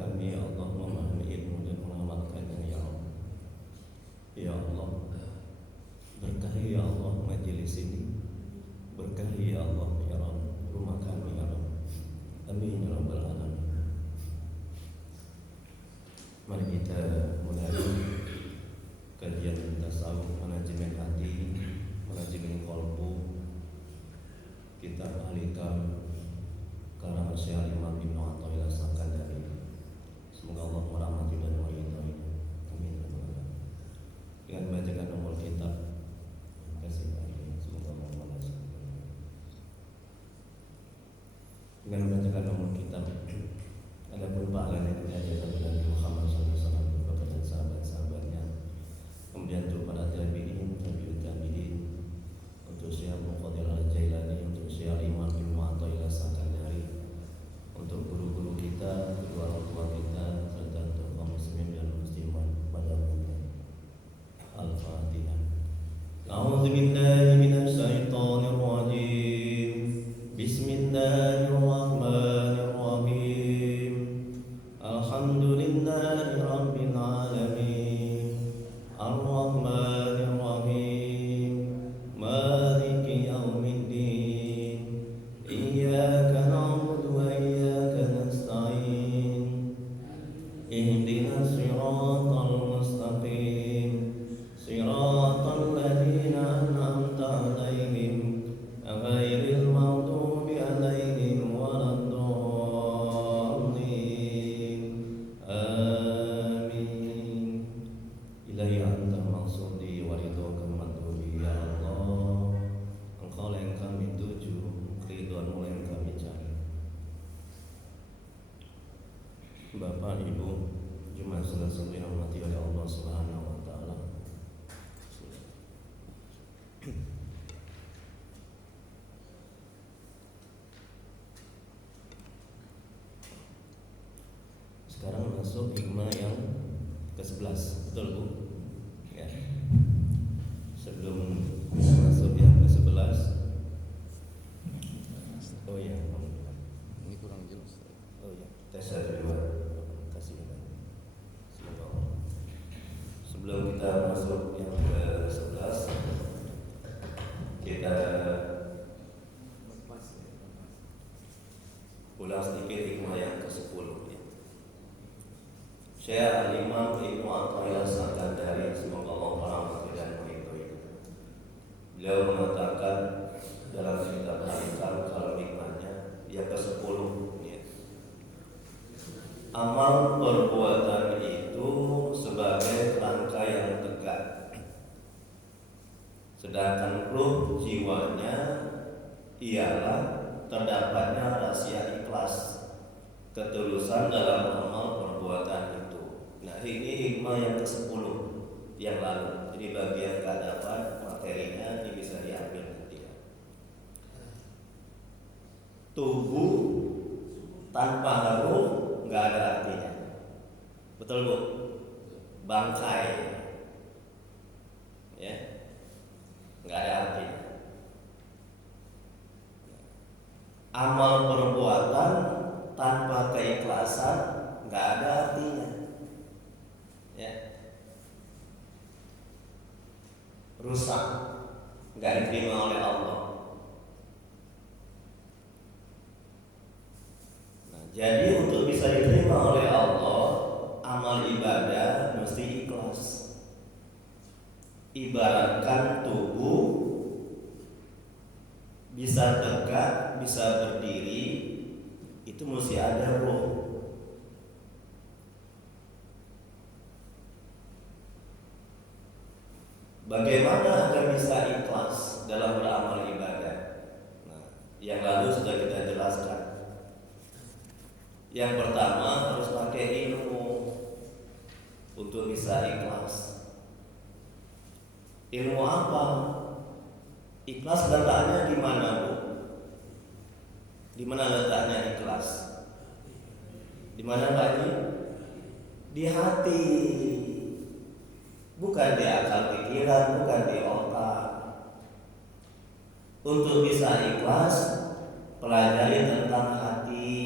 kami ya Allah memahami ilmu dan mengamalkannya ya Allah. Ya Allah, berkahi ya Allah majelis ini, berkahi ya Allah ya Rabb rumah kami ya Rabb. Amin ya Rabbal Alamin. Mari kita mulai kajian tasawuf manajemen hati, manajemen qalbu, kitab Al-Hikam karang Syekh Imam Ibnu Athaillah As-Sakandari. Semoga Allah merahmati dan meridhai. Amin ya Rabbal Alamin. Dengan membacakan nomor kitab, kasih baik. Semoga Allah merahmati. Dengan membacakan nomor kitab, adapun pahala yang diajarkan oleh Nabi Muhammad SAW kepada sahabat-sahabatnya, kemudian untuk para tabi'in, tabi'ut tabi'in, untuk Syekh Muqaddir Al-Jailani, untuk Syekh Imam Ibnu Athaillah As-Sakandari, untuk guru-guru kita, kedua orang tua kita, serta untuk kaum muslimin dan muslimat pada umumnya. Al-Fatihah. A'udzubillahi minasyaitonir rajim. Bismillahirrahmanirrahim. Alhamdulillahi rabbil alamin. Ar-Rahmanir Rahim. Maliki yaumiddin. Iyyaka na'budu wa iyyaka nasta'in. Ihdinas siratal mustaqim. Siratal ladzina an'amta 'alaihim ghairil maghdubi 'alaihim waladdallin. Amin. Ilahi anta maksudi wa ridhoka matlubi ya Allah. Engkau yang kami tuju, ridhoanmu yang kami cari. Bapak, Ibu, jemaah salat yang dirahmati oleh Allah Subhanahu wa taala. Sekarang masuk hikmah yang ke-11, betul Bu? Ya. Sebelum masuk yang ke-11, oh ya, Ini kurang jelas. oh ya, tes dulu. Kasih ya. Semoga Allah. Sebelum kita masuk yang ke-11, kita ulang sedikit hikmah yang ke-10 ya. Syekh Al-Imam Ibnu Athaillah As-Sakandari, semoga Allah merahmati dan meridhai. Beliau mengatakan dalam kitab Al-Hikam kalau hikmahnya yang ke-10 ya. Amal perbuatan itu sebagai rangka yang tegak, sedangkan ruh jiwanya ialah terdapatnya rahasia ikhlas, ketulusan dalam amal perbuatan itu. Nah, ini hikmah yang ke-10 yang lalu. Jadi bagian keadaban materinya ini bisa diambil nanti ya. Tubuh tanpa ruh nggak ada artinya. Betul Bu? Bangkai ya, nggak ada artinya. Amal perbuatan tanpa keikhlasan nggak ada artinya ya, rusak, nggak diterima oleh Allah. Nah, jadi untuk bisa diterima oleh Allah, amal ibadah mesti ikhlas. Ibaratkan tubuh bisa tegak, bisa berdiri, itu mesti ada roh. Bagaimana agar bisa ikhlas dalam beramal ibadah? Nah, yang lalu sudah kita jelaskan. Yang pertama harus pakai ilmu untuk bisa ikhlas. Ilmu apa? Ikhlas letaknya di mana, Bu? Di mana letaknya ikhlas? Di mana Pak Haji? Di hati. Bukan di akal pikiran, bukan di otak. Untuk bisa ikhlas, pelajari tentang hati.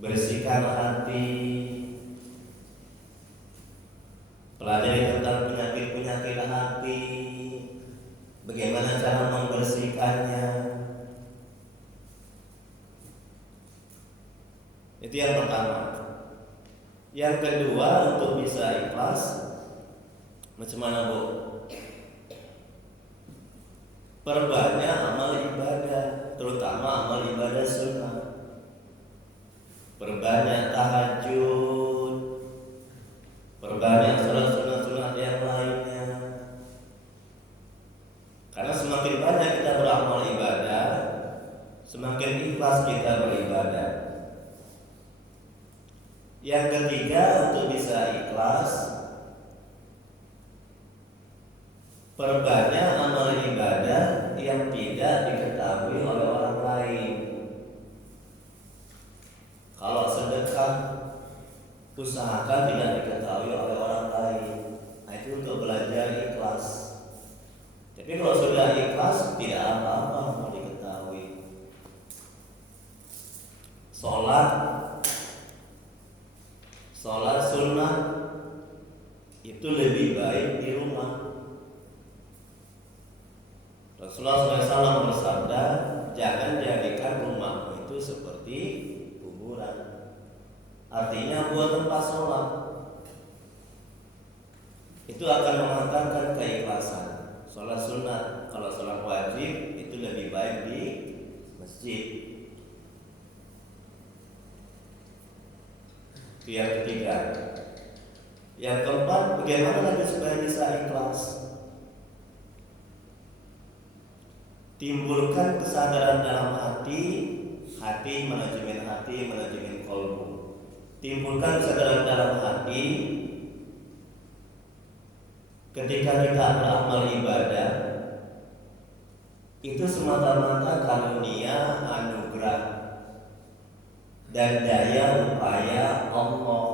bersihkan hati, pelajari tentang penyakit-penyakit hati, bagaimana cara membersihkannya. Itu yang pertama. Yang kedua, untuk bisa ikhlas, macam mana Bu? Perbanyak amal ibadah, terutama amal ibadah sunnah. Perbanyak tahajud, perbanyak sholat sunat-sunat yang lainnya. Karena semakin banyak kita beramal ibadah, semakin ikhlas kita beribadah. Yang ketiga, untuk bisa ikhlas, perbanyak amal ibadah yang tidak diketahui oleh orang lain. Kalau sedekah, usahakan tidak diketahui oleh orang lain. Nah, itu untuk belajar ikhlas. Tapi kalau sudah ikhlas, tidak apa-apa mau diketahui. Sholat sunnah itu lebih baik di rumah. Rasulullah SAW bersabda, jangan jadikan rumahmu itu seperti kuburan. Artinya buat tempat sholat. Itu akan mengantarkan keikhlasan. Sholat sunnah, kalau sholat wajib itu lebih baik di masjid. Itu yang ketiga. Yang keempat, bagaimana lagi supaya bisa ikhlas? Timbulkan kesadaran dalam hati manajemen kolbu. Timbulkan kesadaran dalam hati ketika kita beramal ibadah, itu semata-mata karunia, anugerah, dan daya upaya Allah,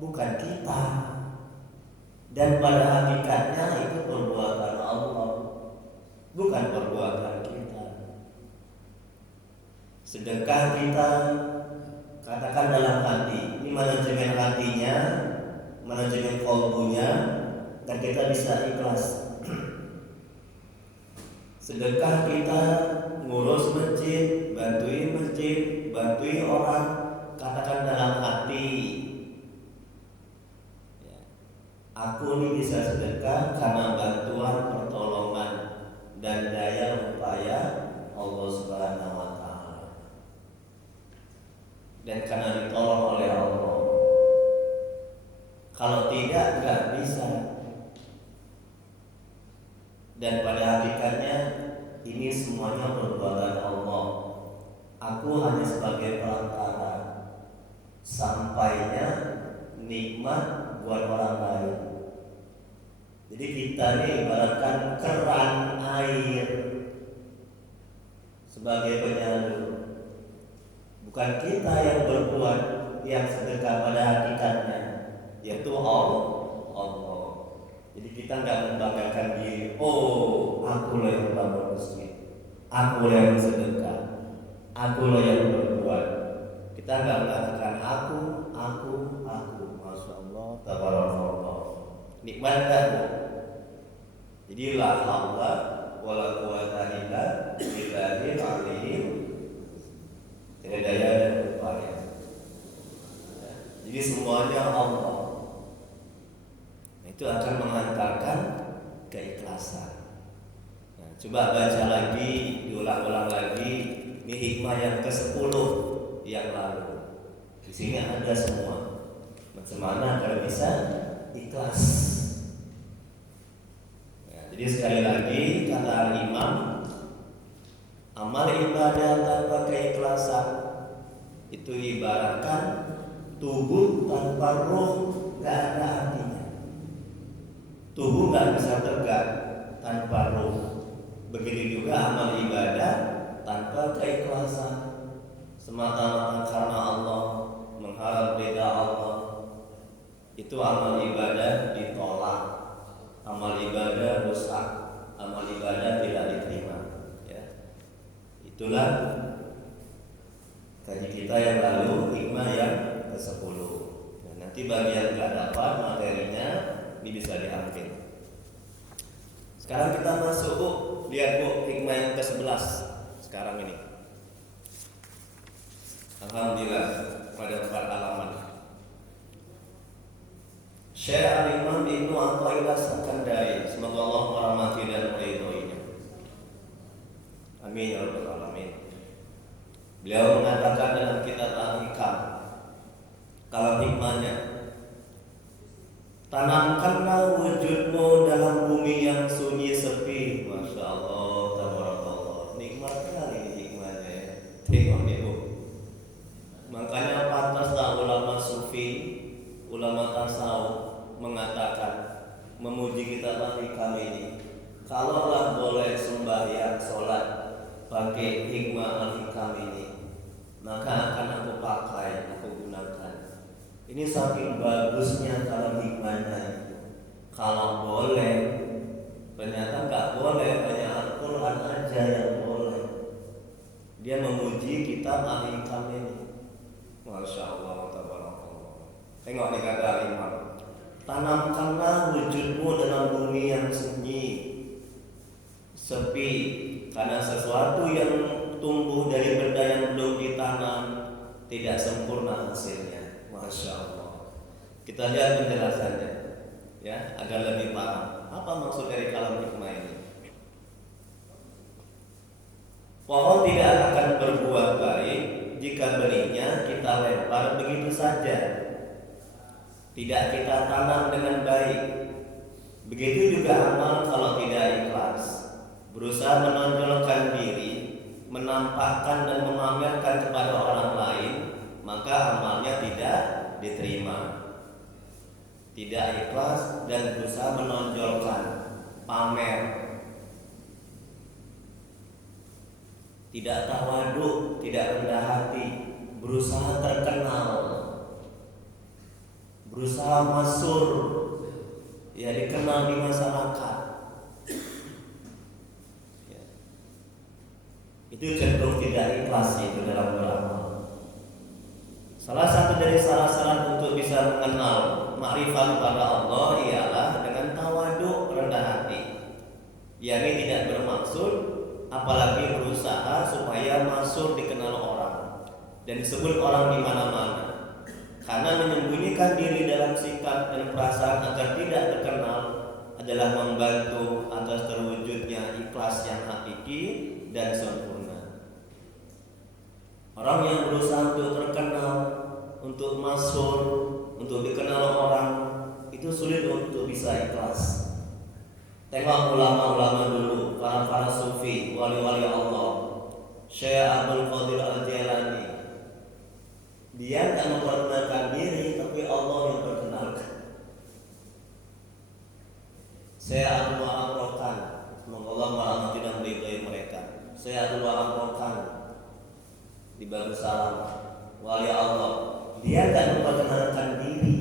bukan kita. Dan pada hakikatnya itu perbuatan Allah, bukan perbuatan kita. Sedekah kita, katakan dalam hati, ini manajemen hatinya, manajemen kolbunya, dan kita bisa ikhlas. Sedekah kita, ngurus masjid, bantuin orang, katakan dalam hati, ya, aku ini bisa sedekah karena bantuan, pertolongan, dan daya upaya Allah Subhanahu wa Ta'ala, dan karena ditolong oleh Allah. Kalau tidak, nggak bisa. Dan pada hakikatnya ini semuanya perbuatan Allah. Aku hanya sebagai perantara sampainya nikmat buat orang lain. Jadi kita ini ibaratkan keran air sebagai penyalur. Bukan kita yang berbuat, yang sedekah pada hakikatnya, yaitu Allah. Jadi kita nggak membanggakan diri. Oh, aku loh yang bangun masjid, aku loh yang sedekah, aku loh yang berbuat. Kita nggak mengatakan aku. Masya Allah, tabarakallah. Nikmat kan? Jadi la haula wala quwwata illa billahil aliyyil. Tidak daya dan upaya. Jadi semuanya Allah. Itu akan mengantarkan keikhlasan. Nah, coba baca lagi, diulang-ulang lagi. Ini hikmah yang ke-10 yang lalu. Di sini ada semua. Macam mana agar bisa ikhlas. Nah, jadi sekali lagi kata Imam, amal ibadah tanpa keikhlasan itu ibaratkan tubuh tanpa ruh, gak ada artinya. Tubuh gak bisa tegak tanpa ruh. Begitu juga amal ibadah tanpa keikhlasan, semata-mata karena Allah, mengharap ridha Allah, itu amal ibadah ditolak, amal ibadah rusak, amal ibadah tidak diterima. Ya. Itulah kaji kita yang lalu, hikmah Nanti bagi yang nggak dapat materinya ini bisa diambil. Sekarang kita masuk Bu, lihat Bu hikmah yang ke-11 sekarang ini. Alhamdulillah pada 4 halaman. Syekh Al-Imam Ibnu Athaillah Sakandari, semoga Allah merahmati dan meridhoinya. Amin ya rabbal alamin. Beliau mengatakan dalam kitab Al-Hikam, kalau hikmahnya, tanamkanlah wujudmu dalam bumi yang sunyi sepi. Masya Allah, tabarakallah. Nikmat sekali ini hikmahnya ya. Tengok nih Bu. Makanya pantaslah ulama sufi, ulama tasawuf mengatakan, memuji kitab Al-Hikam ini, kalaulah boleh sembahyang sholat pakai hikmah Al-Hikam ini, maka akan aku pakai, aku gunakan. Ini saking bagusnya kalau hikmahnya. Kalau boleh, ternyata nggak boleh, hanya Al-Quran aja yang boleh. Dia memuji kitab Al-Hikam ini. Masya Allah, tabarakallah. Tengok nih kata Al-Imam, tanamkanlah wujudmu dalam bumi yang sunyi, sepi, karena sesuatu yang tumbuh dari benda yang belum ditanam tidak sempurna hasilnya. Masya Allah. Kita lihat penjelasannya ya, agar lebih paham apa maksud dari kalam hikmah ini. Pohon tidak akan berbuah baik jika benihnya kita lempar begitu saja, tidak kita tanam dengan baik. Begitu juga amal kalau tidak ikhlas, berusaha menonjolkan diri, menampakkan dan memamerkan kepada orang lain, maka amalnya tidak diterima. Tidak ikhlas dan berusaha menonjolkan, pamer, tidak tawaduk, tidak rendah hati, berusaha terkenal, berusaha masyhur, ya dikenal di masyarakat. Ya. Itu cenderung tidak ikhlas itu dalam beramal. Salah satu dari syarat-syarat untuk bisa mengenal makrifat kepada Allah ialah dengan tawaduk, rendah hati. yakni tidak bermaksud apalagi berusaha supaya masyhur dikenal orang dan disebut orang di mana-mana. Karena menyembunyikan diri dalam sikap dan perasaan agar tidak terkenal adalah membantu atas terwujudnya ikhlas yang hakiki dan sempurna. Orang yang berusaha untuk terkenal, untuk masyhur, untuk dikenal orang, itu sulit untuk bisa ikhlas. Tengok ulama-ulama dulu, para sufi, wali-wali Allah. Syekh Abdul Qadir Al-Jailani, dia tidak memperkenalkan diri, tapi Allah yang perkenalkan. Saya Abdul Wahab Rokan, semoga Allah merahmati dan meridhai mereka. Saya Abdul Wahab Rokan di Darussalam, wali Allah. Dia tidak memperkenalkan diri,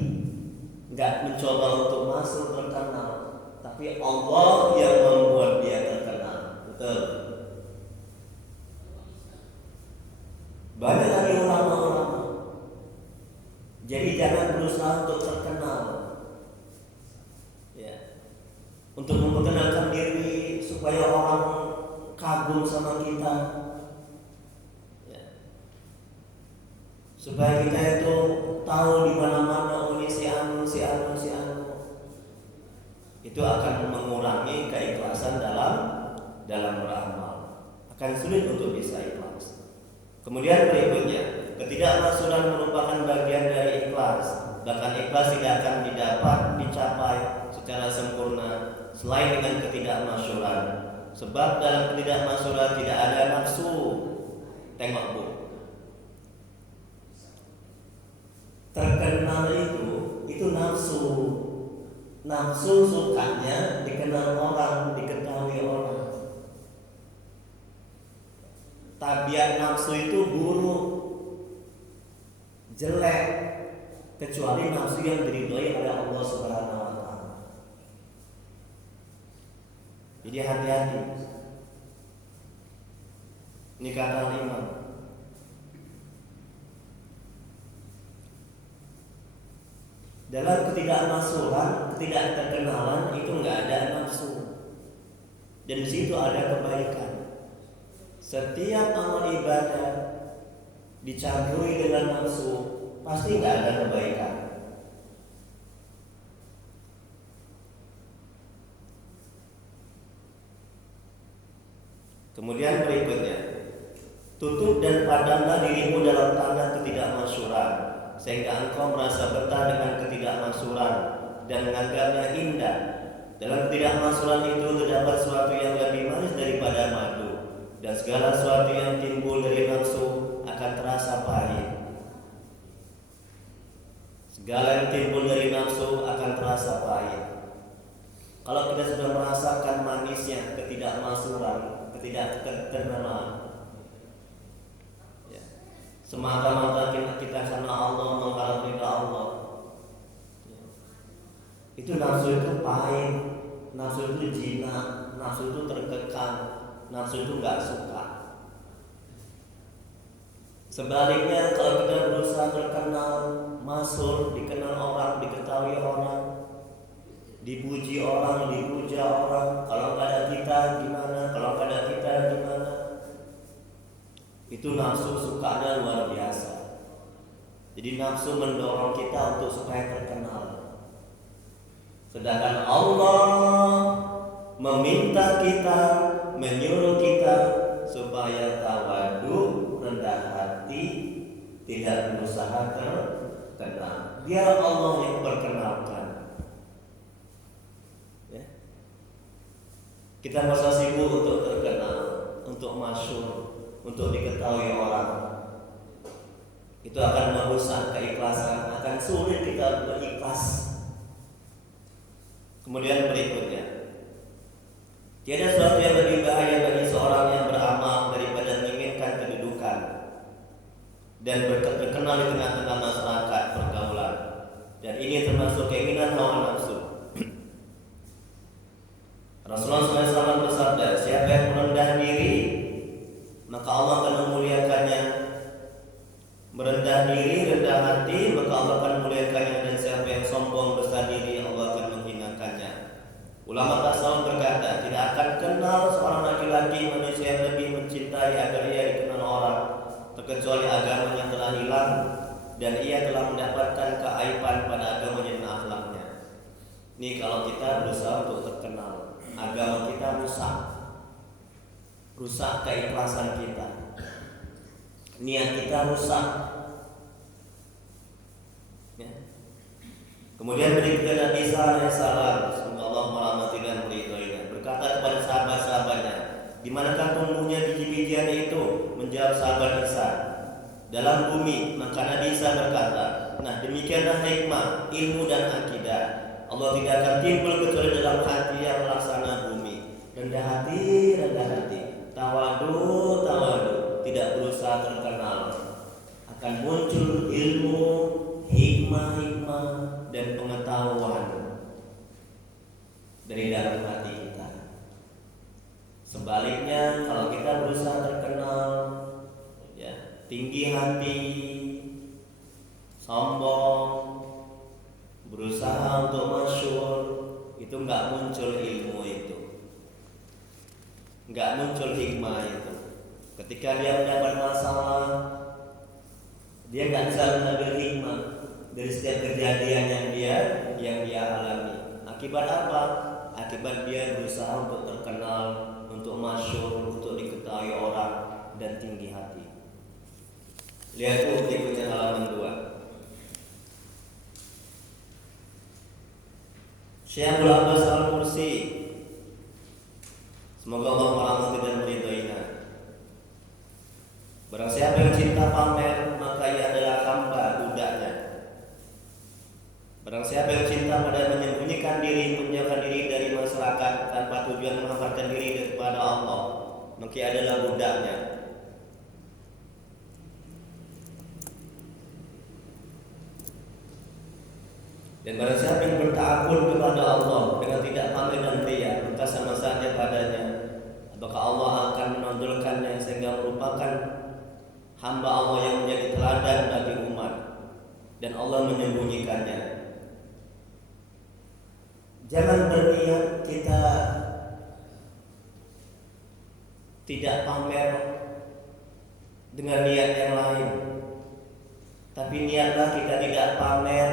tidak mencoba untuk masuk terkenal, tapi Allah yang membuat dia terkenal. Betul. Banyak lagi ulama-ulama. Jadi jangan berusaha untuk terkenal, ya, untuk memperkenalkan diri supaya orang kagum sama kita, ya, supaya kita itu tahu di mana-mana oh ini si anu. Itu akan mengurangi keikhlasan dalam beramal. Akan sulit untuk bisa ikhlas. Kemudian berikutnya, ketidakmasulan merupakan bagian dari ikhlas. Bahkan ikhlas tidak akan dicapai secara sempurna selain dengan ketidakmasyuran. Sebab dalam ketidakmasyuran tidak ada nafsu. Tengok Bu, terkenal itu nafsu. Nafsu sukanya dikenal orang, diketahui orang. Tabiat nafsu itu buruk, jelek, kecuali nafsu yang diridhoi oleh Allah Subhanahu wa taala. Jadi hati-hati. Ini kata Imam. Dalam ketidakmasuhan, ketidakterkenalan itu nggak ada nafsu, dan di situ ada kebaikan. Setiap amal ibadah dicampuri dengan nafsu, pasti nggak ada kebaikan. Kemudian berikutnya, tutup dan padamlah dirimu dalam tanah ketidakmasyuran, sehingga engkau merasa betah dengan ketidakmasyuran dan menganggapnya indah. Dalam ketidakmasyuran itu terdapat sesuatu yang lebih manis daripada madu, dan segala sesuatu yang timbul dari nafsu akan terasa pahit. Segala yang timbul dari nafsu akan terasa pahit. Kalau kita sudah merasakan manisnya ketidakmasyuran, ketidakterkenalan, ya, semata-mata kita karena Allah, mengharap ridha Allah, ya, itu nafsu itu pahit, nafsu itu jinak, nafsu itu terkekang, nafsu itu nggak suka. Sebaliknya, kalau kita berusaha terkenal, masyhur, dikenal orang, diketahui orang, dipuji orang, dipuja orang, kalau nggak ada kita gimana, kalau nggak ada kita gimana, itu nafsu sukanya luar biasa. Jadi nafsu mendorong kita untuk supaya terkenal, sedangkan Allah meminta kita, menyuruh kita supaya tawadu, rendah hati, tidak berusaha terkenal. Biar Allah yang perkenalkan. Ya. Kita masa sibuk untuk terkenal, untuk masyhur, untuk diketahui orang. Itu akan merusak keikhlasan, akan sulit kita berikhlas. Kemudian berikutnya, tiada sesuatu yang lebih bahaya bagi seorang yang beramal daripada menginginkan kedudukan dan terkenal di tengah-tengah masyarakat pergaulan. Dan ini termasuk keinginan hawa nafsu. Rasulullah SAW bersabda, siapa yang merendah diri, maka Allah akan memuliakannya. Merendah diri, rendah hati, maka Allah akan memuliakannya. Dan siapa yang sombong, besar diri, Allah akan menghinakannya. Ulama tasawuf berkata, tidak akan kenal seorang laki-laki manusia yang lebih mencintai agar ia dikenal orang, terkecuali agamanya telah hilang dan ia telah mendapatkan keaiban pada agamanya dan akhlaknya. Ini kalau kita berusaha untuk terkenal, agama kita rusak keikhlasan kita, niat kita rusak. Ya. Kemudian berikutnya Nabi SAW, semoga Allah merahmati dan meridhoinya, berkata kepada sahabat-sahabatnya, di manakah tumbuhnya biji-bijian itu? Menjawab sahabat Isa, dalam bumi. Maka Nabi Isa berkata, nah demikianlah hikmah, ilmu dan akidah. Allah tidak akan timbul kecuali dalam hati yang melaksana bumi. Rendah hati, tawadu, tidak berusaha terkenal. Akan muncul ilmu, hikmah dan pengetahuan dari dalam hati kita. Sebaliknya, kalau kita berusaha terkenal, ya, tinggi hati, sombong, berusaha untuk masyhur, itu nggak muncul ilmu itu, nggak muncul hikmah itu. Ketika dia mendapat masalah, dia nggak bisa mengambil hikmah dari setiap kejadian yang dia alami. Akibat apa? Akibat dia berusaha untuk terkenal, untuk masyhur, untuk diketahui orang dan tinggi hati. Lihat buku berikutnya halaman 2. Syekhul Abbas Al-Mursi, semoga Allah merahmati dan meridhoinya. Barang siapa yang cinta pamer, maka ia adalah hamba budaknya. Barang siapa yang cinta pada menyembunyikan diri, menjauhkan diri dari masyarakat tanpa tujuan menghamparkan diri kepada Allah, maka ia adalah budaknya. Dan barang siapa yang bertakabur kepada Allah dengan tidak pamer dan riya, maka sama saja padanya. Apakah Allah akan menonjolkannya sehingga merupakan hamba Allah yang menjadi teladan bagi umat, dan Allah menyembunyikannya. Jangan berniat kita tidak pamer dengan niat yang lain, tapi niatlah kita tidak pamer,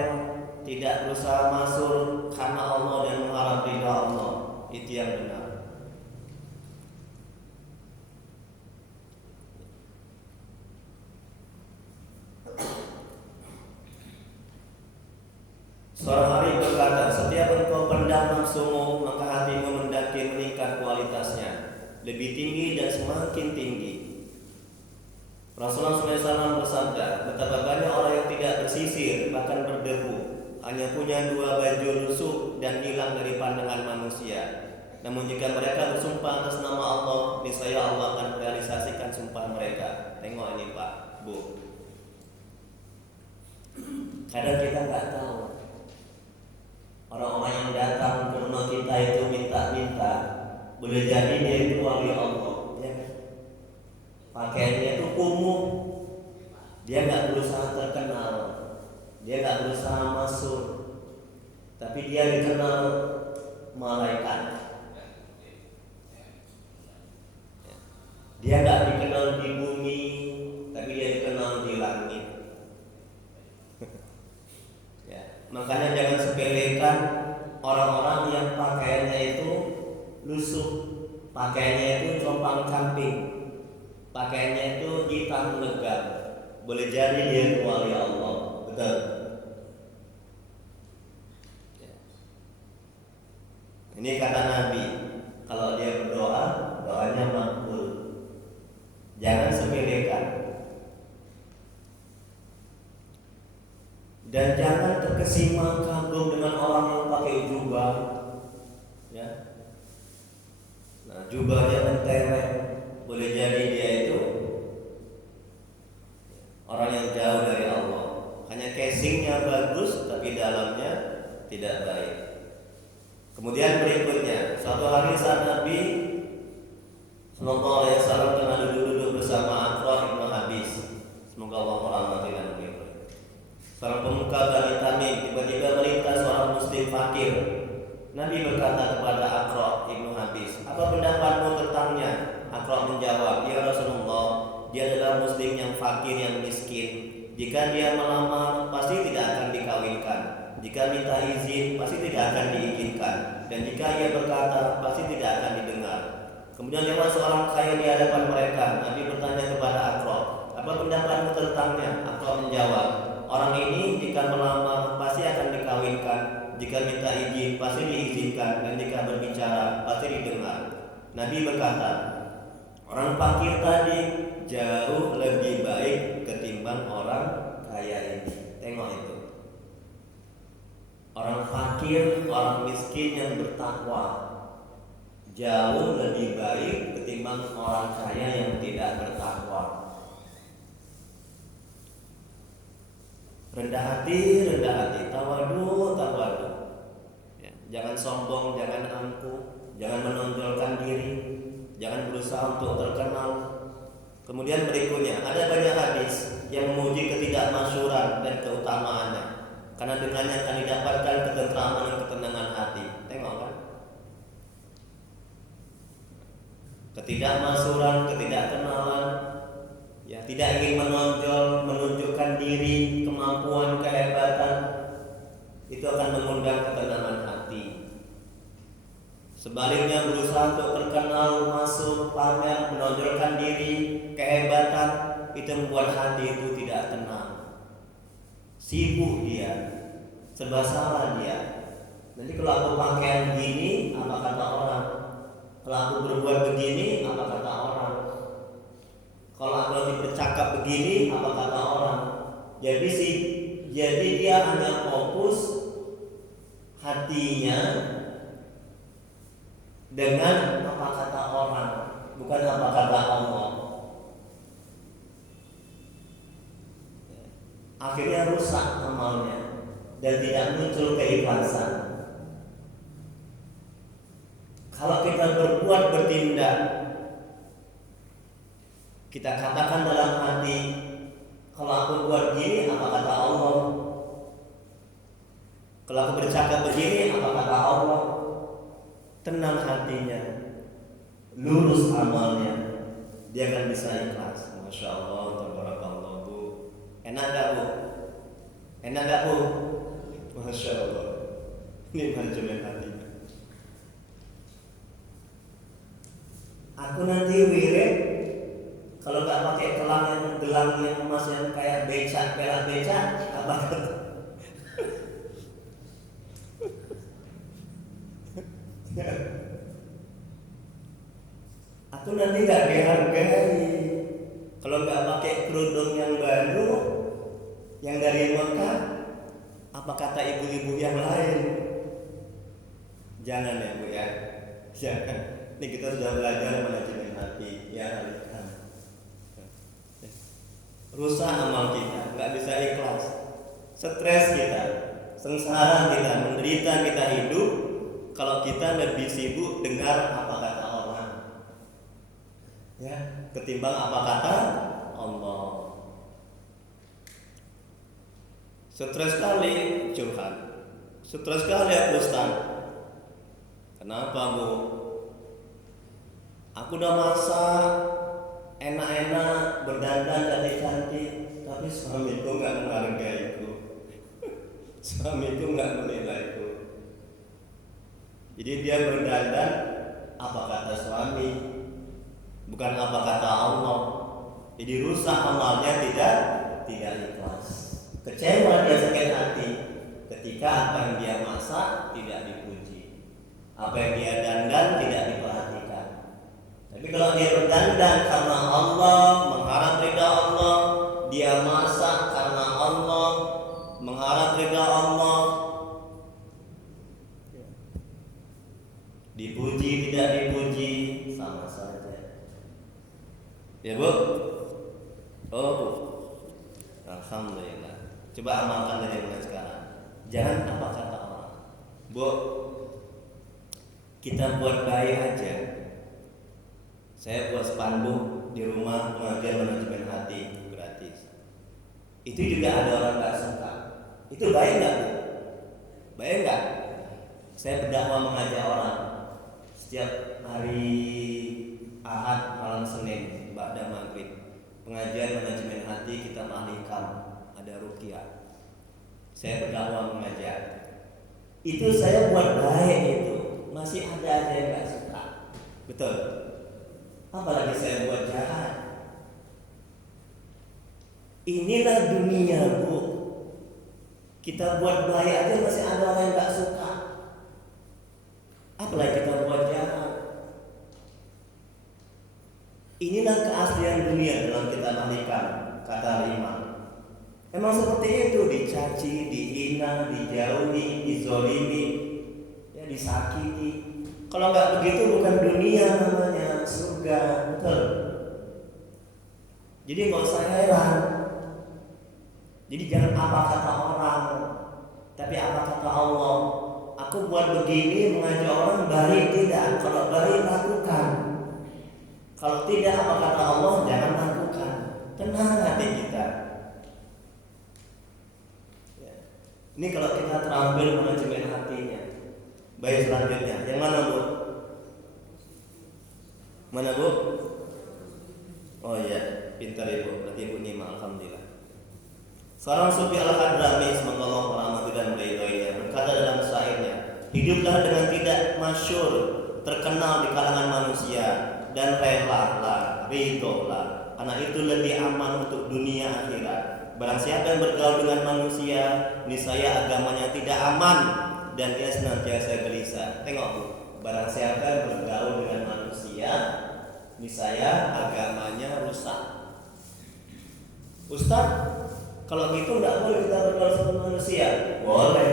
tidak berusaha masuk karena Allah dan mengharap ridha Allah. Itu yang benar. Seorang hari berkata, setiap engkau pendam nafsumu, maka hatimu mendaki meningkat kualitasnya, lebih tinggi dan semakin tinggi. Rasulullah SAW bersabda, betapa banyak orang yang tidak bersisir, bahkan berdebu, hanya punya 2 baju lusuh dan hilang dari pandangan manusia. Namun jika mereka bersumpah atas nama Allah, niscaya Allah akan merealisasikan sumpah mereka. Tengok ini Pak, Bu. Kadang kita nggak tahu. Orang-orang yang datang ke rumah kita itu minta-minta, boleh jadi dia itu wali Allah, ya kan? Pakaiannya itu kumuh, dia nggak berusaha terkenal, dia nggak berusaha masuk, tapi dia dikenal malaikat. Dia nggak dikenal di bumi, tapi dia dikenal di langit. Makanya jangan sepelekan orang-orang yang pakaiannya itu lusuh, pakaiannya itu compang-camping, pakaiannya itu hitam legam. Boleh jadi dia wali Allah, betul. Ini kata Nabi, kalau dia berdoa, doanya makbul. Jangan sepelekan. Dan jangan terkesima kagum dengan orang yang pakai jubah, ya. Nah, jubahnya mentereng, boleh jadi dia itu orang yang jauh dari Allah. Hanya casingnya bagus, tapi dalamnya tidak baik. Kemudian berikutnya, suatu hari saat Nabi Sallallahu Alaihi Wasallam tengah duduk-duduk bersama Aqra' bin Habis, semoga Allah merahmati dan beliau. Seorang pemuka Bani Tamim tiba-tiba melintas seorang muslim fakir. Nabi berkata kepada Aqra' bin Habis, apa pendapatmu tentangnya? Aqra' menjawab, ya Rasulullah, dia adalah muslim yang fakir, yang miskin. Jika dia melamar, pasti tidak akan dikawinkan. Jika minta izin, pasti tidak akan diizinkan. Dan jika ia berkata, pasti tidak akan didengar. Kemudian lewat seorang kaya di hadapan mereka. Nabi bertanya kepada Aqra', apa pendapatmu tentangnya? Aqra' menjawab, orang ini jika melamar pasti akan dikawinkan, jika minta izin pasti diizinkan, dan jika berbicara pasti didengar. Nabi berkata, orang fakir tadi jauh lebih baik ketimbang orang kaya ini. Tengok itu. Orang fakir, orang miskin yang bertakwa jauh lebih baik ketimbang orang kaya yang tidak bertakwa. Rendah hati, tawadu. Ya, jangan sombong, jangan angkuh, jangan menonjolkan diri, jangan berusaha untuk terkenal. Kemudian berikutnya, ada banyak hadis yang memuji ketidakmasyhuran dan keutamaannya, karena dengannya akan didapatkan ketentraman dan ketenangan hati. Tengok kan? Ketidakmasyhuran, ketidakkenalan, ya, tidak ingin menonjol, menunjukkan diri, kemampuan, kehebatan, itu akan mengundang ketenangan hati. Sebaliknya berusaha untuk terkenal, masuk, pamer, menonjolkan diri, kehebatan, itu membuat hati itu tidak tenang. Sibuk dia, serba salah dia. Nanti kalau aku pakaian begini, apa kata orang? Kalau aku berbuat begini, apa kata orang? Kalau aku lagi bercakap begini, apa kata orang? Jadi dia hanya fokus hatinya dengan apa kata orang, bukan apa kata Allah. Akhirnya rusak amalnya dan tidak muncul keikhlasan. Kalau kita berbuat, bertindak, kita katakan dalam hati, kalau aku buat gini, apa kata Allah? Kalau aku bercakap begini, apa kata Allah? tenang hatinya, lurus amalnya, dia akan bisa ikhlas. Masya Allah, tabarakallah Bu. Enak gak Bu? Enak gak Bu? Masya Allah. Ini manajemen hatinya. Aku nanti wirid kalau nggak pakai gelang yang emas yang kayak becak, perak becak, apa? Aku nanti nggak dihargai kalau nggak pakai kerudung yang baru, yang dari Mekah. Apa kata ibu-ibu yang lain? Jangan ya Bu ya, jangan. Ini kita sudah belajar manajemen hati, ya alihkan. Rusak amal kita, nggak bisa ikhlas. Stres kita, sengsara kita, menderita kita hidup kalau kita lebih sibuk dengar apa kata orang, ya, ketimbang apa kata Allah. Stres sekali curhat, stres sekali aku Ustaz. Kenapa Bu? Aku udah masak enak-enak, berdandan cantik-cantik, tapi suamiku nggak menghargaiku. Suamiku nggak menilaiku. Jadi dia berdandan apa kata suami, bukan apa kata Allah. Jadi rusak amalnya, tidak ikhlas. Kecewa dia, sakit hati ketika apa yang dia masak tidak dipuji, apa yang dia dandan tidak diperhatikan. Tapi kalau dia berdandan karena Allah, mengharap ridha Allah, dia masak karena Allah, mengharap ridha Allah, dipuji tidak dipuji sama saja. Ya Bu? Oh Bu, alhamdulillah. Coba amalkan dari mulai sekarang. Jangan apa kata orang. Bu, kita buat baik aja. Saya buat spanduk di rumah pengajian manajemen hati gratis. Itu juga ada orang nggak suka. Itu baik nggak Bu? Baik nggak? Saya berdakwah mengajak orang setiap hari Ahad malam Senin ba'da maghrib. Pengajian manajemen hati kita alihkan, ada ruqyah. Saya berdakwah mengajak. Itu saya buat baik itu. Masih ada yang nggak suka. Betul. Apalagi saya buat jahat. Inilah dunia Bu. Kita buat baik aja masih ada orang yang gak suka. Apalagi kita buat jahat. Inilah keaslian dunia dalam kitab Al-Hikam, kata Imam. Emang seperti itu, dicaci, dihina, dijauhi, dizolimi, ya disakiti. Kalau nggak begitu bukan dunia namanya, surga, betul. Jadi nggak usah heran. Jadi jangan apa kata orang, tapi apa kata Allah. Aku buat begini mengajak orang baik tidak. Kalau baik lakukan. Kalau tidak apa kata Allah jangan lakukan. Tenang hati kita. Ya. Ini kalau kita terampil manajemen hatinya. Baik, selanjutnya, yang mana Bu? Mana Bu? Oh iya, pintar Ibu. Berarti Ibu nyimak, alhamdulillah. Seorang Sufi Al-Hadrami, semoga Allah merahmati dan meridhoinya, berkata dalam syairnya, hiduplah dengan tidak masyhur, terkenal di kalangan manusia, dan relalah, ridholah, karena itu lebih aman untuk dunia akhirat. Barang siapa yang bergaul dengan manusia, niscaya agamanya tidak aman dan dia senantiasa gelisah. Tengok Bu, barang siapa yang bergaul dengan manusia, niscaya agamanya rusak. Ustaz, kalau gitu nggak boleh kita bergaul sama manusia. Boleh.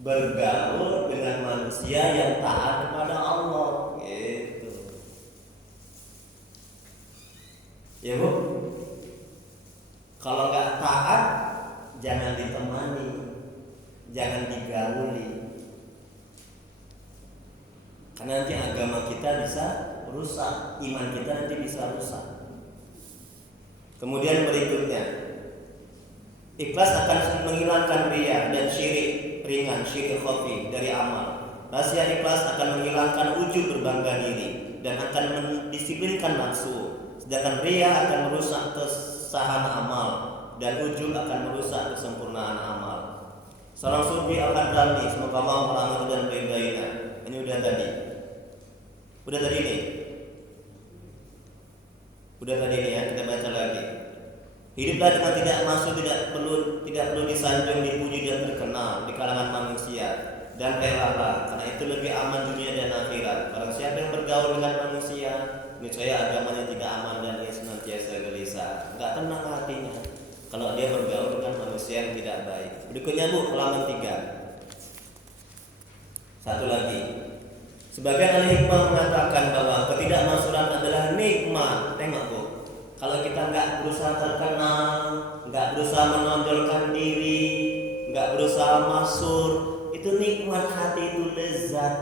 Bergaul dengan manusia yang taat kepada Allah. Gitu. Ya Bu. Kalau nggak taat, jangan ditemani, jangan digauli. Karena nanti agama kita bisa rusak, iman kita nanti bisa rusak. Kemudian berikutnya, ikhlas akan menghilangkan riya dan syirik ringan, syirik khafi dari amal. Rahasia ikhlas akan menghilangkan ujub berbangga diri dan akan mendisiplinkan nafsu. Sedangkan ria akan merusak kesahan amal dan ujub akan merusak kesempurnaan amal. Seorang sufi Al-Hadrami, semoga Allah merahmati dan meridainya. Ini udah tadi nih. Udah tadi nih ya, kita baca lagi. Hiduplah dengan tidak masuk, tidak perlu disanjung, dipuji dan terkenal di kalangan manusia, dan relalah, karena itu lebih aman dunia dan akhirat. Barang siapa yang bergaul dengan manusia, niscaya agamanya tidak aman dan ia senantiasa gelisah, enggak tenang hatinya kalau dia bergaul dengan manusia yang tidak baik. Berikutnya Bu, halaman 3. Satu lagi. Sebagian ahli hikmah mengatakan bahwa ketidakmasuran adalah nikmat. Tengok Bu, kalau kita nggak berusaha terkenal, nggak berusaha menonjolkan diri, nggak berusaha masur, itu nikmat, hati itu lezat,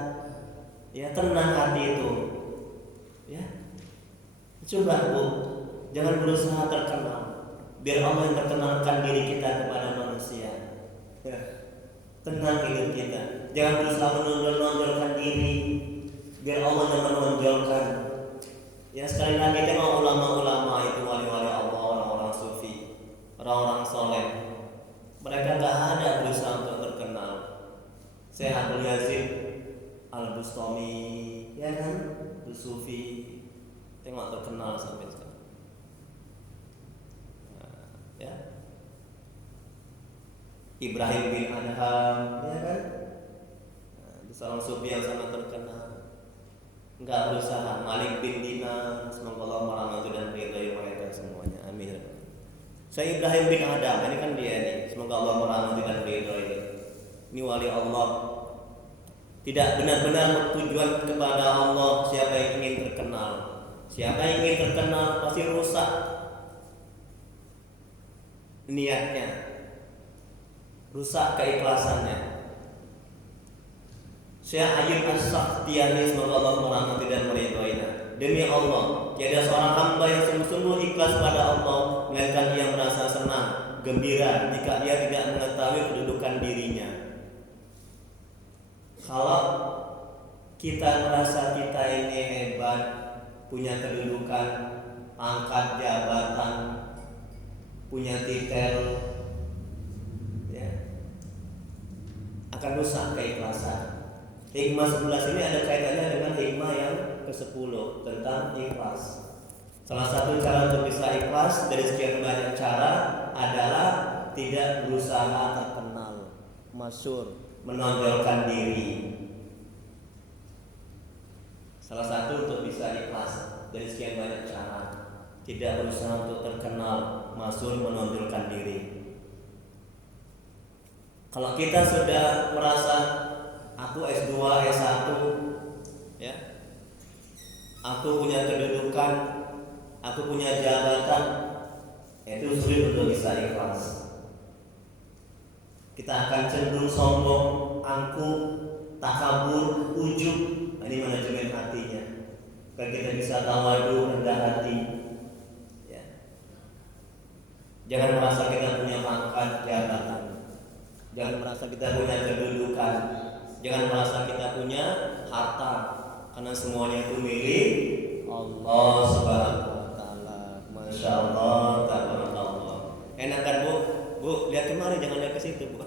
ya, tenang hati itu, ya. Coba Bu, jangan berusaha terkenal, biar Allah yang perkenalkan diri kita kepada manusia, ya. Tenang hidup kita, jangan berusaha menonjolkan diri, biar Allah yang menonjolkan. Ya, sekali lagi tengok ulama-ulama itu, wali-wali Allah, orang-orang sufi, orang-orang soleh, mereka gak ada berusaha untuk terkenal. Syekh Abdul Yazid Al-Bustami, ya kan, itu sufi, tengok terkenal sampai sekarang. Nah, ya. Ibrahim bin Adham, ya kan, nah, itu seorang sufi yang sangat terkenal. Enggak berusaha. Malik bin Dinar, semoga Allah merahmati dan meridai mereka semuanya, amin. Saya Ibrahim bin Adam, ini kan dia nih, semoga Allah merahmati dan meridai. Ini wali Allah, tidak benar-benar tujuan kepada Allah. Siapa yang ingin terkenal, siapa yang ingin terkenal pasti rusak niatnya, rusak keikhlasannya. Syekh Ayyub As-Sakhtiyani, semoga Allah merahmati dan meridhoinya. Demi Allah, tiada seorang hamba yang sungguh-sungguh ikhlas pada Allah melainkan dia merasa senang, gembira jika dia tidak mengetahui kedudukan dirinya. Kalau kita merasa kita ini hebat, punya kedudukan, pangkat jabatan, punya titel, ya, akan rusak keikhlasan. Hikmah 11 ini ada kaitannya dengan hikmah yang ke-10 tentang ikhlas. Salah satu cara untuk bisa ikhlas dari sekian banyak cara adalah tidak berusaha terkenal, masyhur, menonjolkan diri. Salah satu untuk bisa ikhlas dari sekian banyak cara, tidak berusaha untuk terkenal, masyhur, menonjolkan diri. Kalau kita sudah merasa aku S2, S1, ya, aku punya kedudukan, aku punya jabatan, itu sulit untuk bisa ikhlas. Kita akan cenderung sombong, angkuh, takabur, ujub. Ini manajemen hatinya. Kalau kita bisa tawadu, rendah hati, ya. Jangan merasa kita punya pangkat jabatan, jangan merasa kita punya kedudukan, jangan merasa kita punya harta, karena semuanya itu milik Allah Subhanahu wa taala. Masya Allah, tabarakallah. Enak kan Bu? Bu, lihat kemari, jangan lihat ke situ Bu.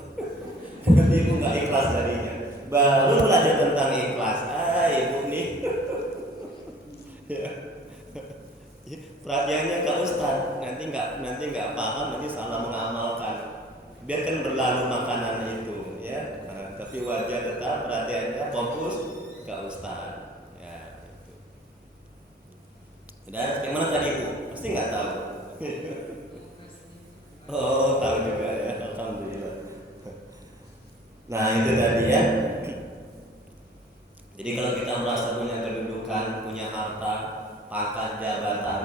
Ibu nggak ikhlas tadinya. Baru belajar tentang ikhlas. Ibu nih. Perhatiannya ke Ustaz, nanti nggak paham, nanti salah mengamalkan. Biarkan berlalu makanan itu, ya. Tapi wajah tetap perhatiannya fokus ke Ustaz, ya, itu. Dan gimana tadi Bu? Pasti nggak tahu. Oh, tahu juga ya, alhamdulillah. Nah itu tadi ya. Jadi kalau kita merasa punya kedudukan, punya harta, pangkat, jabatan,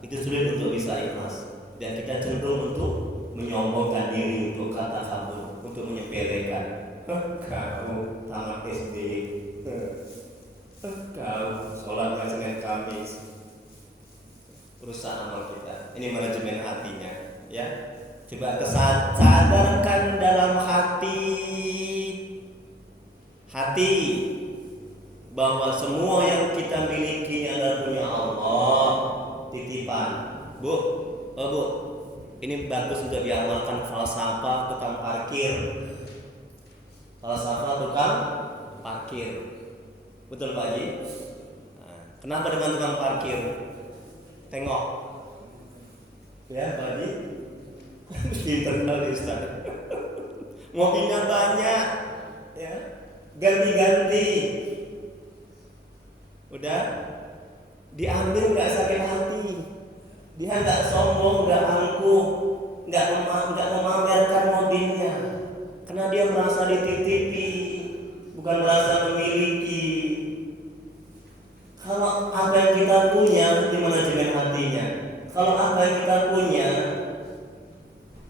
itu sulit untuk bisa ikhlas. Dan kita cenderung untuk menyombongkan diri, untuk kata kabur, untuk menyepelekan. Kau tamat SD, kau sholat Senin Kamis, rusak amal kita. Ini manajemen hatinya, ya. Coba sadarkan dalam hati bahwa semua yang kita miliki adalah punya Allah, titipan. Bu, Bu, ini bagus untuk diamalkan falsafah tukang parkir. Falsafah tukang parkir. Betul Pak Haji? Nah, kenapa dengan tukang parkir? Tengok. Ya Pak Haji? Pinter kali Ustaz. Mobilnya banyak, ya, ganti-ganti. Udah diambil nggak sakit hati, dia nggak sombong, nggak angkuh, nggak memamerkan mobilnya, karena dia merasa dititipi, bukan merasa memiliki. Kalau apa yang kita punya di manajemen hatinya, kalau apa yang kita punya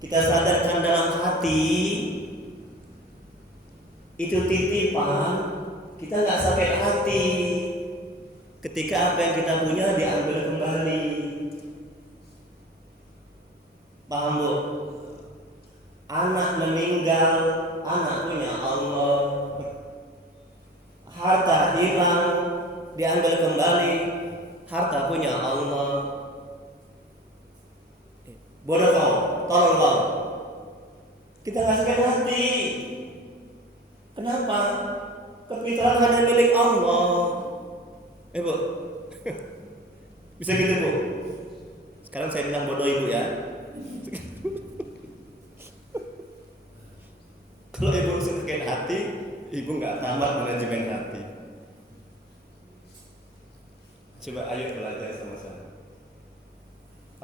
kita sadarkan dalam hati itu titipan, kita nggak sakit hati ketika apa yang kita punya diambil kembali. Paham Bu? Anak meninggal, anak punya Allah. Harta hilang, diambil kembali, harta punya Allah. Bodoh kau, tolong kau. Kita nggak sakit hati. Kenapa? Kepintaran hanya milik Allah. Bu, bisa gitu Bu? Sekarang saya bilang bodoh Ibu ya. Kalau Ibu sakit hati, Ibu nggak tamat manajemen hati. Coba ayo belajar sama-sama.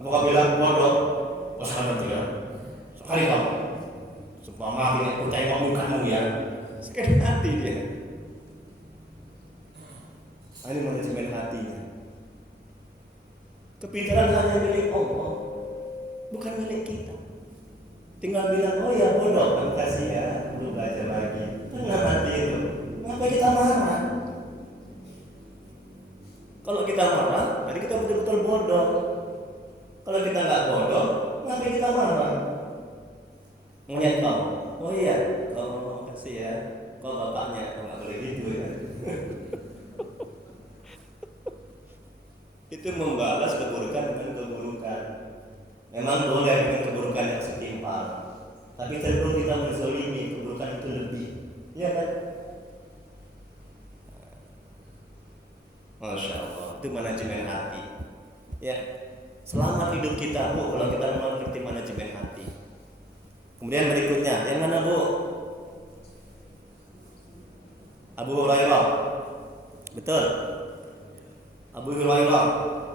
Apakah bilang bodoh? Pasangan tidak. Sekali kamu. Supaya maafin aku tengok mukamu ya. Sakit hati dia. Ini manajemen hatinya. Kepintaran hanya milik Allah, bukan milik kita. Tinggal bilang, oh ya bodoh, makasih ya, belum baca lagi. Tenang hati itu. Kenapa kita marah? Kalau kita marah, berarti kita betul-betul bodoh. Kalau kita nggak bodoh, kenapa kita marah? Monyet kau, oh iya, oh makasih ya, kau bapaknya, kau nggak boleh gitu ya. Itu membalas keburukan dengan keburukan. Memang boleh dengan keburukan yang setimpal, tapi cenderung kita menzalimi keburukan itu lebih, ya kan? Masya Allah, itu manajemen hati. Ya, selamat hidup kita Bu kalau kita mengerti manajemen hati. Kemudian berikutnya, yang mana Bu? Abu Hurairah, betul? Abu Hurairah,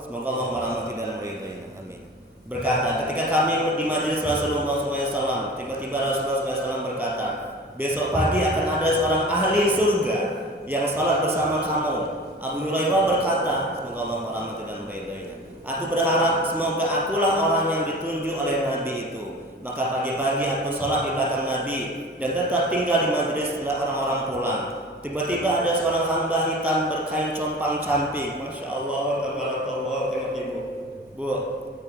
semoga Allah merahmati dalam ridhonya, amin. Berkata, ketika kami di majelis Rasulullah SAW, tiba-tiba Rasulullah SAW berkata, besok pagi akan ada seorang ahli surga yang salat bersama kamu. Abu Hurairah berkata, semoga Allah merahmati dalam ridhonya, aku berharap semoga akulah orang yang ditunjuk oleh Nabi itu. Maka pagi-pagi aku salat di belakang Nabi dan tetap tinggal di majelis setelah orang-orang pulang. Tiba-tiba ada seorang hamba hitam berkain compang-camping. Masya Allah, tabarakallah, tengok Ibu. Bu,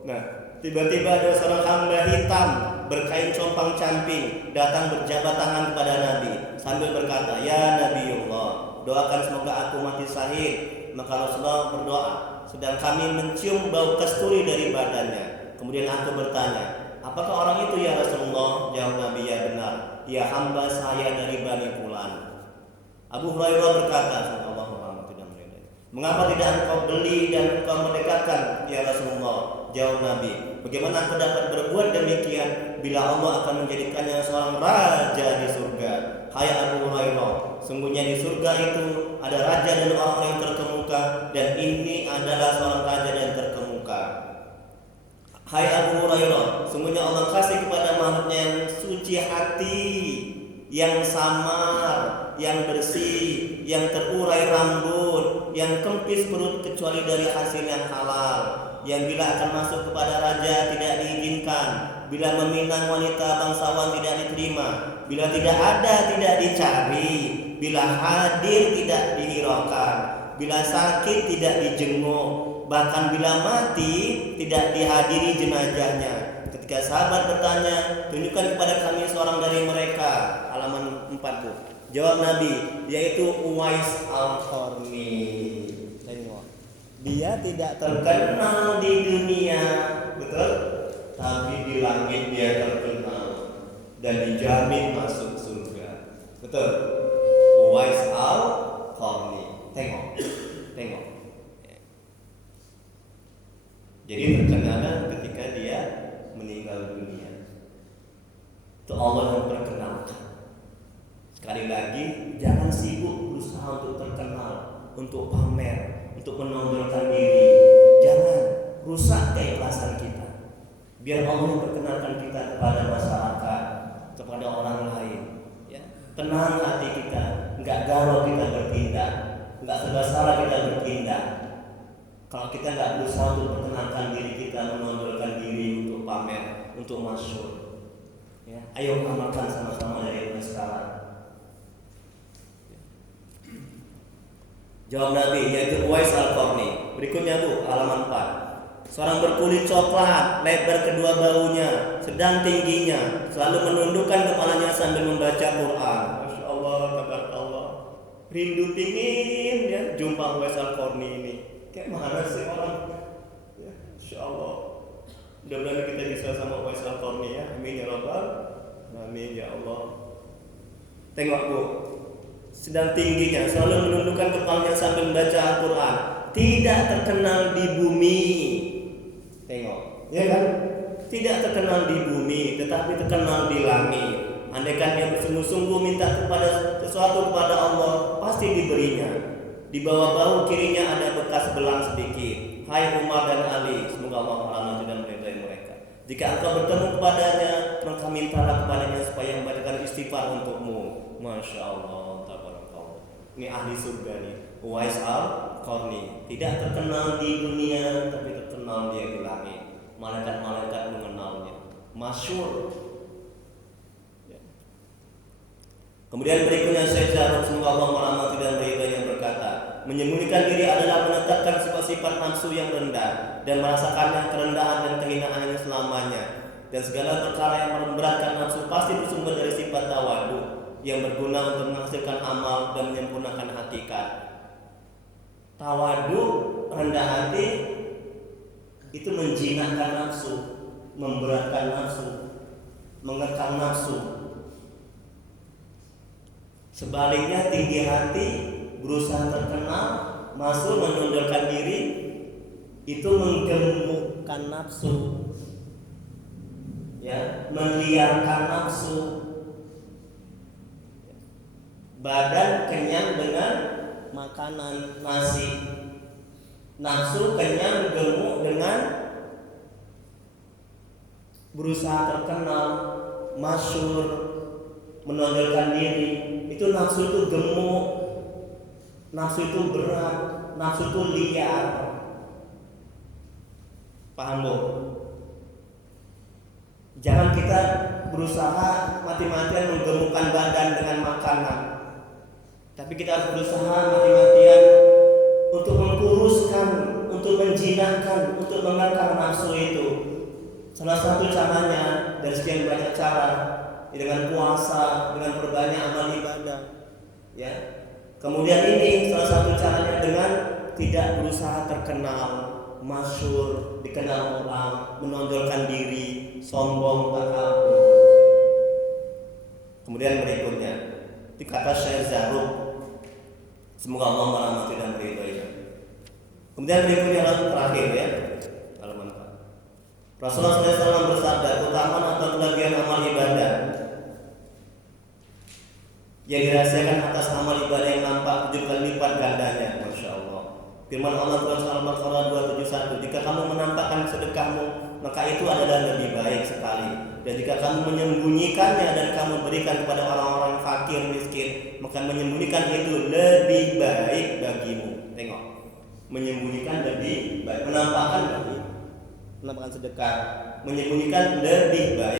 nah, tiba-tiba ada seorang hamba hitam berkain compang-camping datang berjabat tangan kepada Nabi sambil berkata, ya Nabiullah, doakan semoga aku mati syahid. Maka Rasulullah berdoa, sedang kami mencium bau kasturi dari badannya. Kemudian aku bertanya, apakah orang itu ya Rasulullah? Jawab Nabi, ya benar, ia hamba saya dari Bani Fulan. Abu Hurairah berkata, mengapa tidak engkau beli dan engkau merdekakan ya Rasulullah? Jawab Nabi, bagaimana aku dapat berbuat demikian bila Allah akan menjadikannya seorang raja di surga? Hai Abu Hurairah, sungguhnya di surga itu ada raja dan orang yang terkemuka, dan ini adalah seorang raja dan terkemuka. Hai Abu Hurairah, sungguhnya Allah kasih kepada makhluknya yang suci hati, yang samar, yang bersih, yang terurai rambut, yang kempis perut kecuali dari hasil yang halal, yang bila akan masuk kepada raja tidak diizinkan, bila meminang wanita bangsawan tidak diterima, bila tidak ada tidak dicari, bila hadir tidak dihiraukan, bila sakit tidak dijenguk, bahkan bila mati tidak dihadiri jenazahnya. Ketika sahabat bertanya, tunjukkan kepada kami seorang dari mereka. Halaman 4 Bu. Jawab Nabi, yaitu Uwais Al-Qarni. Tengok. Dia tidak terkenal di dunia, betul? Tapi di langit dia terkenal dan dijamin masuk surga. Betul? Uwais Al-Qarni. Tengok. Jadi terkenal ketika dia meninggal dunia. Itu Allah yang perkenalkan. Sekali lagi, jangan sibuk berusaha untuk terkenal, untuk pamer, untuk menonjolkan diri. Jangan rusak keikhlasan kita. Biar Allah memperkenalkan kita kepada masyarakat, kepada orang lain. Ya. Tenang hati kita, nggak garau kita bertindak, nggak serba salah kita bertindak. Kalau kita nggak berusaha untuk memperkenalkan diri kita, menonjolkan diri untuk pamer, untuk masyhur. Ya. Ayo amalkan sama-sama dari mulai sekarang. Jawab Nabi, yaitu Uwais Al-Qarni. Berikutnya Bu, halaman 4. Seorang berkulit coklat, lebar kedua baunya, sedang tingginya, selalu menundukkan kepalanya sambil membaca Quran. Masya Allah, tabarakallah. Rindu pingin ya jumpa Uwais Al-Qarni ini. Kayak mana sih orang? Ya, Masya Allah. Mudah-mudahan kita bisa sama Uwais Al-Qarni ya. Amin ya Rabbal. Amin ya Allah. Tengok Bu, sedang tingginya, selalu menundukkan kepalanya sambil membaca Al-Quran. Tidak terkenal di bumi. Tengok, ya kan? Tidak terkenal di bumi, tetapi terkenal di langit. Andaikan dia bersungguh-sungguh minta kepada sesuatu kepada Allah, pasti diberinya. Di bawah bahu kirinya ada bekas belang sedikit. Hai Umar dan Ali, semoga Allah merahmati dan meridai mereka. Jika engkau bertemu kepadanya, maka mintalah kepadanya supaya membacakan istighfar untukmu. Masya Allah. Ini ahli surga nih, Uwais Al-Qarni. Tidak terkenal di dunia, tapi terkenal dia di langit. Malaikat-malaikat mengenalnya, masyhur. Ya. Kemudian berikutnya Syekh Jarrah, semoga Allah merahmati dan meridainya, berkata, menyembunyikan diri adalah menetapkan sifat-sifat nafsu yang rendah dan merasakannya kerendahan dan kehinaannya selamanya. Dan segala perkara yang memberatkan nafsu pasti bersumber dari sifat tawadu yang berguna untuk menghasilkan amal dan menyempurnakan hakikat. Tawadu, rendah hati, itu menjinakkan nafsu, memberatkan nafsu, mengekang nafsu. Sebaliknya tinggi hati, berusaha terkenal, masuk menundukkan diri, itu menggemukkan nafsu, ya, meliarkan nafsu. Badan kenyang dengan makanan nasi, nafsu kenyang gemuk dengan berusaha terkenal, masyhur, menonjolkan diri. Itu nafsu itu gemuk, nafsu itu berat, nafsu itu liar. Paham Bu? Jangan kita berusaha mati-matian menggemukkan badan dengan makanan. Tapi kita harus berusaha mati-matian untuk mengkuruskan, untuk menjinakkan, untuk mengekang nafsu itu. Salah satu caranya dari sekian banyak cara, dengan puasa, dengan perbanyak amal ibadah, ya. Kemudian ini salah satu caranya dengan tidak berusaha terkenal, masyhur, dikenal orang, menonjolkan diri, sombong, takabur. Kemudian berikutnya, dikata Syekh Jarrah, semoga Allah merahmati dan meridainya. Kemudian berikutnya terakhir ya, halaman 4. Rasulullah SAW bersabda, keutamaan atau kelebihan amal ibadah yang dirahasiakan atas amal ibadah yang nampak 7 kali lipat gandanya. Masya Allah. Firman Allah Surah Al-Baqarah 271, jika kamu menampakkan sedekahmu, maka itu adalah lebih baik sekali. Dan jika kamu menyembunyikannya dan kamu berikan kepada orang-orang fakir miskin, maka menyembunyikan itu lebih baik bagimu. Tengok, menyembunyikan lebih baik, menampakkan sedekah, menyembunyikan lebih baik.